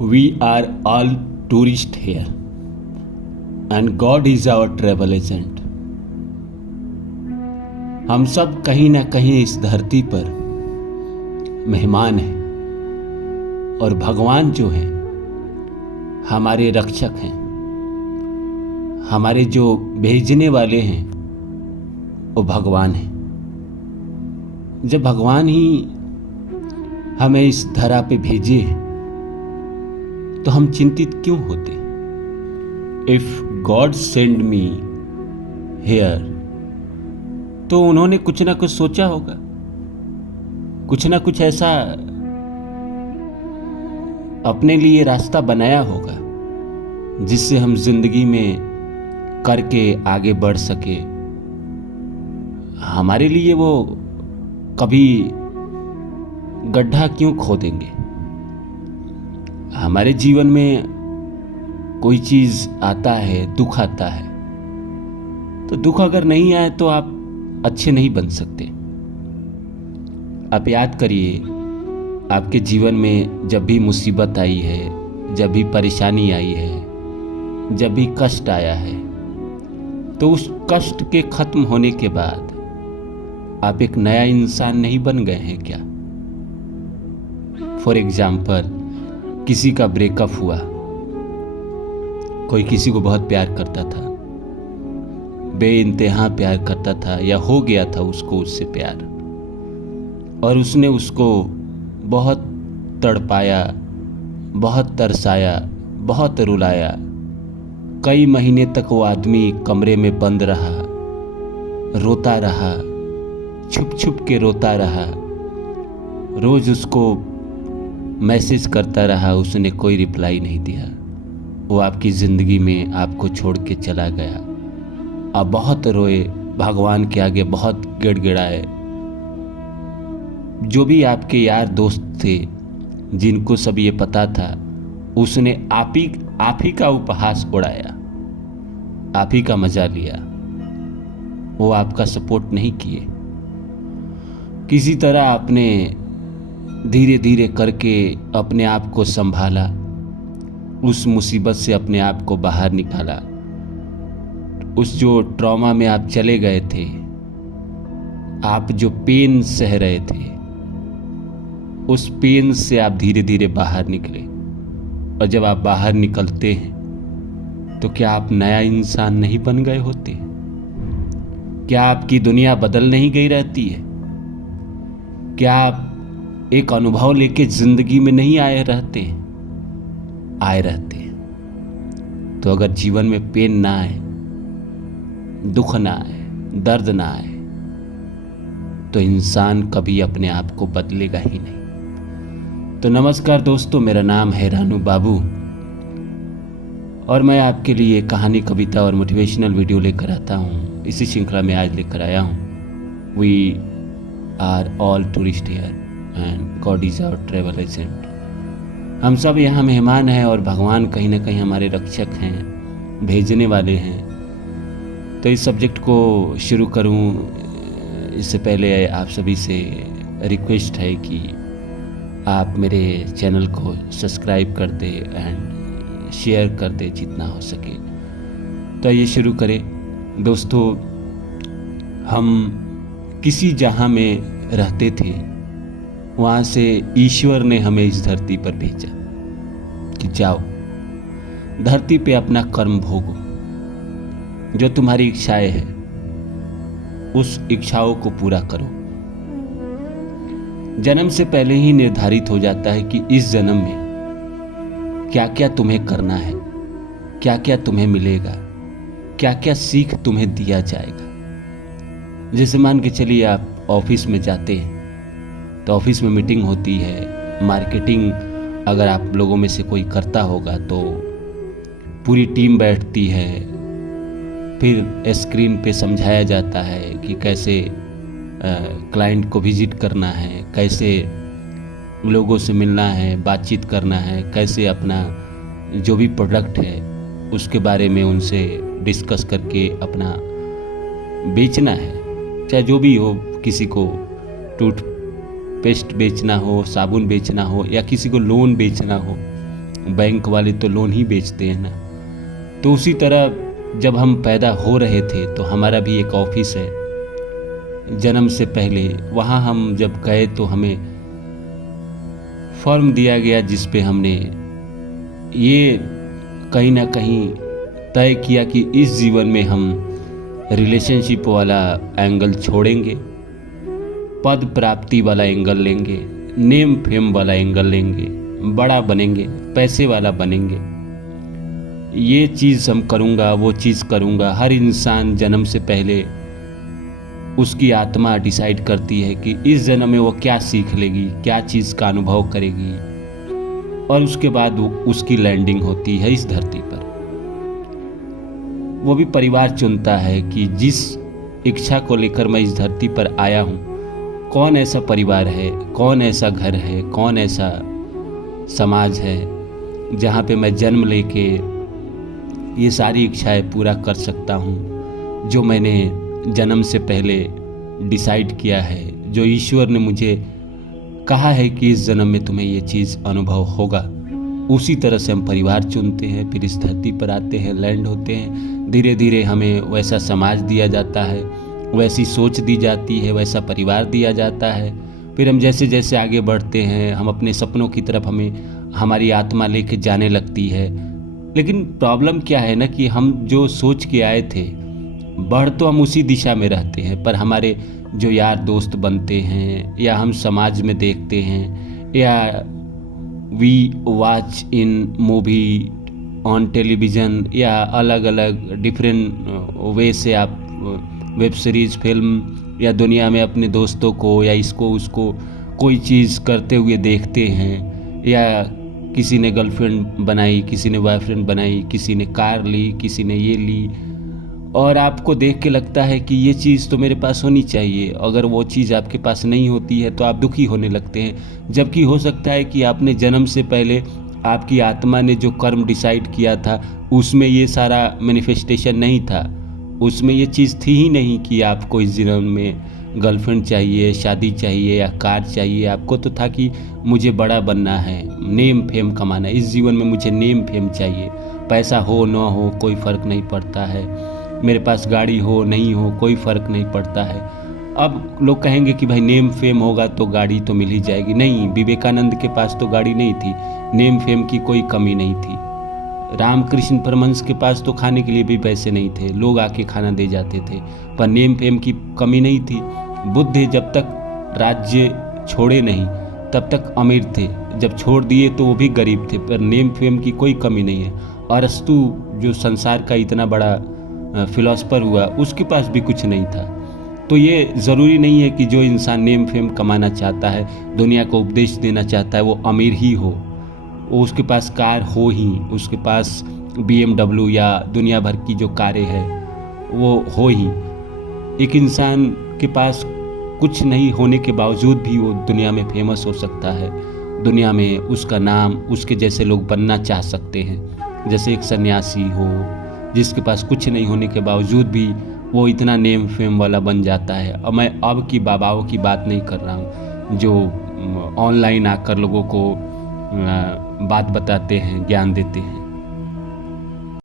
We are all tourists here, and God is our travel agent. हम सब कहीं ना कहीं इस धरती पर मेहमान हैं और भगवान जो हैं हमारे रक्षक हैं। हमारे जो भेजने वाले हैं वो भगवान हैं। जब भगवान ही हमें इस धरा पे भेजे तो हम चिंतित क्यों होते? If God send me here, तो उन्होंने कुछ ना कुछ सोचा होगा, कुछ ना कुछ ऐसा अपने लिए रास्ता बनाया होगा जिससे हम जिंदगी में करके आगे बढ़ सके। हमारे लिए वो कभी गड्ढा क्यों खोदेंगे? हमारे जीवन में कोई चीज आता है, दुख आता है, तो दुख अगर नहीं आए तो आप अच्छे नहीं बन सकते। आप याद करिए, आपके जीवन में जब भी मुसीबत आई है, जब भी परेशानी आई है, जब भी कष्ट आया है, तो उस कष्ट के खत्म होने के बाद आप एक नया इंसान नहीं बन गए हैं क्या? फॉर एग्जाम्पल, किसी का ब्रेकअप हुआ, कोई किसी को बहुत प्यार करता था, बेइंतहा प्यार करता था, या हो गया था उसको उससे प्यार, और उसने उसको बहुत तड़पाया, बहुत तरसाया, बहुत रुलाया। कई महीने तक वो आदमी कमरे में बंद रहा, रोता रहा, छुप छुप के रोता रहा, रोज उसको मैसेज करता रहा, उसने कोई रिप्लाई नहीं दिया। वो आपकी ज़िंदगी में आपको छोड़ के चला गया। आप बहुत रोए, भगवान के आगे बहुत गिड़गिड़ाए। जो भी आपके यार दोस्त थे, जिनको सब ये पता था, उसने आप ही का उपहास उड़ाया, आप ही का मजा लिया। वो आपका सपोर्ट नहीं किए। किसी तरह आपने धीरे धीरे करके अपने आप को संभाला, उस मुसीबत से अपने आप को बाहर निकाला। उस जो ट्रॉमा में आप चले गए थे, आप जो पेन सह रहे थे, उस पेन से आप धीरे धीरे बाहर निकले। और जब आप बाहर निकलते हैं तो क्या आप नया इंसान नहीं बन गए होते? क्या आपकी दुनिया बदल नहीं गई रहती है? क्या आप एक अनुभव लेके जिंदगी में नहीं आए रहते? आए रहते हैं। तो अगर जीवन में पेन ना आए, दुख ना आए, दर्द ना आए, तो इंसान कभी अपने आप को बदलेगा ही नहीं। तो नमस्कार दोस्तों, मेरा नाम है रानू बाबू और मैं आपके लिए कहानी, कविता और मोटिवेशनल वीडियो लेकर आता हूँ। इसी श्रृंखला में आज लेकर आया हूँ we are all tourist here and god is our travel agent. हम सब यहाँ मेहमान हैं और भगवान कहीं ना कहीं हमारे रक्षक हैं, भेजने वाले हैं। तो इस सब्जेक्ट को शुरू करूँ इससे पहले आप सभी से रिक्वेस्ट है कि आप मेरे चैनल को सब्सक्राइब कर दे एंड शेयर कर दे जितना हो सके। तो ये शुरू करें दोस्तों। हम किसी जहाँ में रहते थे, वहाँ से ईश्वर ने हमें इस धरती पर भेजा कि जाओ धरती पे अपना कर्म भोगो। जो तुम्हारी इच्छाएं हैं उस इच्छाओं को पूरा करो। जन्म से पहले ही निर्धारित हो जाता है कि इस जन्म में क्या क्या तुम्हें करना है, क्या क्या तुम्हें मिलेगा, क्या क्या सीख तुम्हें दिया जाएगा। जैसे मान के चलिए आप ऑफिस में जाते हैं तो ऑफिस में मीटिंग होती है, मार्केटिंग अगर आप लोगों में से कोई करता होगा तो पूरी टीम बैठती है, फिर स्क्रीन पे समझाया जाता है कि कैसे क्लाइंट को विजिट करना है, कैसे लोगों से मिलना है, बातचीत करना है, कैसे अपना जो भी प्रोडक्ट है उसके बारे में उनसे डिस्कस करके अपना बेचना है। चाहे जो भी हो, किसी को टूथपेस्ट बेचना हो, साबुन बेचना हो, या किसी को लोन बेचना हो, बैंक वाले तो लोन ही बेचते हैं ना। तो उसी तरह जब हम पैदा हो रहे थे तो हमारा भी एक ऑफिस है जन्म से पहले। वहाँ हम जब गए तो हमें फॉर्म दिया गया जिस पे हमने ये कहीं ना कहीं तय किया कि इस जीवन में हम रिलेशनशिप वाला एंगल छोड़ेंगे, पद प्राप्ति वाला एंगल लेंगे, नेम फेम वाला एंगल लेंगे, बड़ा बनेंगे, पैसे वाला बनेंगे। ये चीज़ हम करूँगा, वो चीज़ करूँगा। हर इंसान जन्म से पहले उसकी आत्मा डिसाइड करती है कि इस जन्म में वो क्या सीख लेगी, क्या चीज़ का अनुभव करेगी, और उसके बाद उसकी लैंडिंग होती है इस धरती पर। वो भी परिवार चुनता है कि जिस इच्छा को लेकर मैं इस धरती पर आया हूँ, कौन ऐसा परिवार है, कौन ऐसा घर है, कौन ऐसा समाज है जहाँ पे मैं जन्म लेके ये सारी इच्छाएं पूरा कर सकता हूँ जो मैंने जन्म से पहले डिसाइड किया है, जो ईश्वर ने मुझे कहा है कि इस जन्म में तुम्हें ये चीज़ अनुभव होगा। उसी तरह से हम परिवार चुनते हैं, फिर इस धरती पर आते हैं, लैंड होते हैं। धीरे धीरे हमें वैसा समाज दिया जाता है, वैसी सोच दी जाती है, वैसा परिवार दिया जाता है। फिर हम जैसे जैसे आगे बढ़ते हैं, हम अपने सपनों की तरफ हमें हमारी आत्मा लेके जाने लगती है। लेकिन प्रॉब्लम क्या है ना कि हम जो सोच के आए थे, बढ़ तो हम उसी दिशा में रहते हैं, पर हमारे जो यार दोस्त बनते हैं या हम समाज में देखते हैं या we watch in movie on television या अलग अलग डिफरेंट वे से आप वेब सीरीज़, फिल्म या दुनिया में अपने दोस्तों को या इसको उसको कोई चीज़ करते हुए देखते हैं, या किसी ने गर्लफ्रेंड बनाई, किसी ने बॉयफ्रेंड बनाई, किसी ने कार ली, किसी ने ये ली, और आपको देख के लगता है कि ये चीज़ तो मेरे पास होनी चाहिए। अगर वो चीज़ आपके पास नहीं होती है तो आप दुखी होने लगते हैं, जबकि हो सकता है कि आपने जन्म से पहले आपकी आत्मा ने जो कर्म डिसाइड किया था उसमें ये सारा मैनिफेस्टेशन नहीं था, उसमें ये चीज़ थी ही नहीं कि आपको इस जन्म में गर्लफ्रेंड चाहिए, शादी चाहिए या कार चाहिए। आपको तो था कि मुझे बड़ा बनना है, नेम फेम कमाना है, इस जीवन में मुझे नेम फेम चाहिए। पैसा हो ना हो कोई फ़र्क नहीं पड़ता है, मेरे पास गाड़ी हो नहीं हो कोई फ़र्क नहीं पड़ता है। अब लोग कहेंगे कि भाई नेम फेम होगा तो गाड़ी तो मिल ही जाएगी। नहीं, विवेकानंद के पास तो गाड़ी नहीं थी, नेम फेम की कोई कमी नहीं थी। रामकृष्ण परमहंस के पास तो खाने के लिए भी पैसे नहीं थे, लोग आके खाना दे जाते थे, पर नेम फेम की कमी नहीं थी। बुद्ध जब तक राज्य छोड़े नहीं तब तक अमीर थे, जब छोड़ दिए तो वो भी गरीब थे, पर नेम फेम की कोई कमी नहीं है। अरस्तु जो संसार का इतना बड़ा फिलोसफर हुआ, उसके पास भी कुछ नहीं था। तो ये ज़रूरी नहीं है कि जो इंसान नेम फेम कमाना चाहता है, दुनिया को उपदेश देना चाहता है, वो अमीर ही हो, वो उसके पास कार हो ही, उसके पास BMW या दुनिया भर की जो कारें हैं वो हो ही। एक इंसान के पास कुछ नहीं होने के बावजूद भी वो दुनिया में फेमस हो सकता है, दुनिया में उसका नाम, उसके जैसे लोग बनना चाह सकते हैं। जैसे एक सन्यासी हो जिसके पास कुछ नहीं होने के बावजूद भी वो इतना नेम फेम वाला बन जाता है। और मैं अब की बाबाओं की बात नहीं कर रहा हूँ जो ऑनलाइन आकर लोगों को बात बताते हैं, ज्ञान देते हैं।